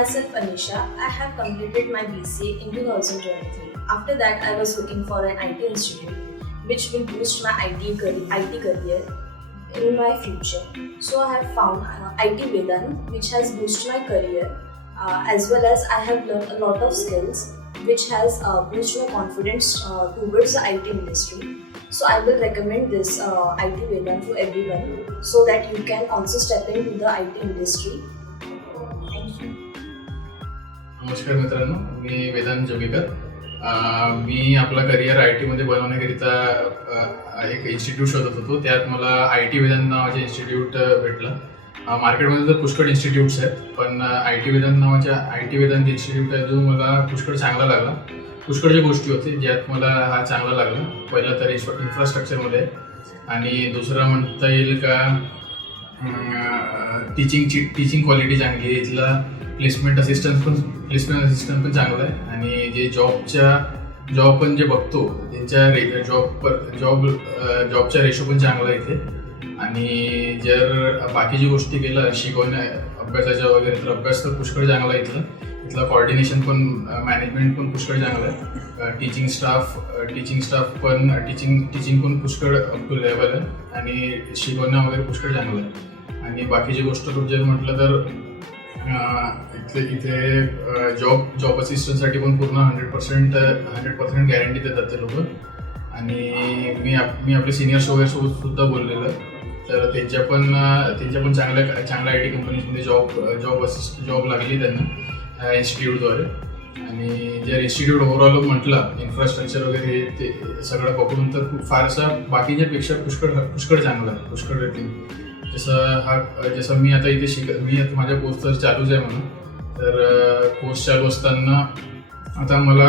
myself Anisha. I have completed my BCA in 2023. After that, I was looking for an IT institute which will boost my IT career in my future. So I have found IT Vedan, which has boosted my career, as well as I have learned a lot of skills which has boosted my confidence towards the IT industry. So I will recommend this IT Vedan to everyone so that you can also step into the IT industry. Thank you. नमस्कार मित्रांनो, मी वेदांत जोगेकर. मी आपला career I टीमध्ये बनवण्याकरिता एक institute शोधत होतो. त्यात मला IT Vedanta नावाचे इन्स्टिट्यूट भेटलं. मार्केटमध्ये तर पुष्कळ इन्स्टिट्यूट्स आहेत, पण IT वेदांत नावाच्या IT वेदांत इन्स्टिट्यूट आहे जो मला पुष्कळ चांगला लागला. पुष्कळच्या गोष्टी होते ज्यात मला हा चांगला लागला. पहिला तर इन्फ्रास्ट्रक्चरमध्ये आणि दुसरा म्हणता येईल का टीचिंग क्वालिटी चांगली आहे. इथला प्लेसमेंट असिस्टंट पण चांगला आहे आणि जे जॉब पण जे बघतो त्यांच्या जॉबच्या रेशो पण चांगला आहे इथे. आणि जर बाकीची गोष्टी केलं शिकवण्या अभ्यासाच्या वगैरे तर अभ्यास तर पुष्कळ चांगला आहे इथला कॉर्डिनेशन पण मॅनेजमेंट पण पुष्कळ चांगलं आहे. टीचिंग स्टाफ पण टीचिंग पण पुष्कळ अप टू लेवल आहे आणि शिकवणं वगैरे पुष्कळ चांगलं आहे. आणि बाकीची गोष्ट जर म्हटलं तर इथे जॉब असिस्टंटसाठी पण पूर्ण 100% गॅरंटी देतात ते लोक. आणि मी आपले सिनियर्स वगैरे सोबत सुद्धा बोललेलं, तर त्यांच्या पण चांगल्या IT कंपनीजमध्ये जॉब लागली त्यांना इन्स्टिट्यूटद्वारे. आणि जर इन्स्टिट्यूट ओव्हरऑल म्हटलं इन्फ्रास्ट्रक्चर वगैरे ते सगळं बघून तर फारसा बाकीच्यापेक्षा पुष्कळ चांगलं आहे, पुष्कळ रेटिंग. जसं मी आता इथे माझ्या कोर्स तर चालूच आहे म्हणून. तर कोर्स चालू असताना आता मला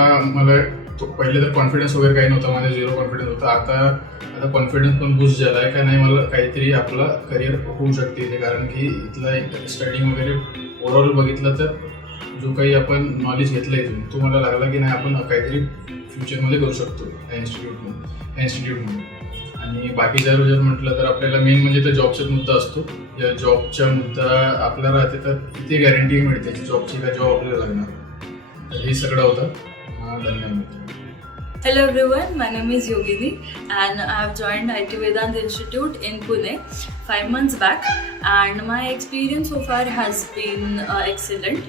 पहिले तर कॉन्फिडन्स वगैरे काही नव्हता, माझा 0 कॉन्फिडन्स होता. आता कॉन्फिडन्स पण बूस्ट झाला आहे का नाही मला काहीतरी आपला करिअर होऊ शकते इथे. कारण की इथला स्टडिंग वगैरे ओव्हरऑल बघितलं तर जो काही आपण नॉलेज घेतलं इथून तो मला लागला की नाही आपण काहीतरी फ्युचरमध्ये करू शकतो या इन्स्टिट्यूटमध्ये. आणि बाकी जर म्हटलं तर आपल्याला मेन म्हणजे तर जॉबचाच मुद्दा असतो. या जॉबचा मुद्दा आपला राहते तर इथे गॅरंटी मिळते जॉबची का जॉब आपल्याला लागणार. तर हे सगळं होतं. धन्यवाद. Hello everyone, my name is Yogini and I have joined IT Vedant Institute in Pune 5 months back, and my experience so far has been excellent.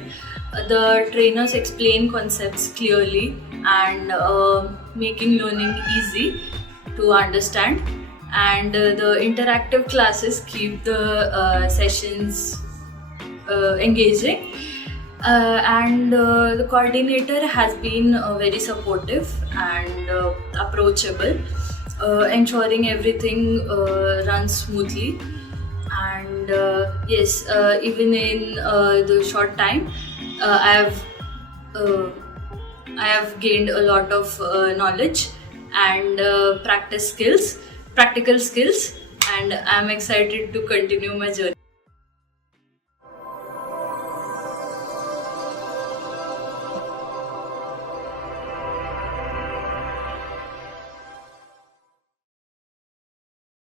The trainers explain concepts clearly and making learning easy to understand, and the interactive classes keep the sessions engaging. And the coordinator has been very supportive and approachable, ensuring everything runs smoothly. And yes, even in the short time, I have gained a lot of knowledge and practical skills, and I'm excited to continue my journey.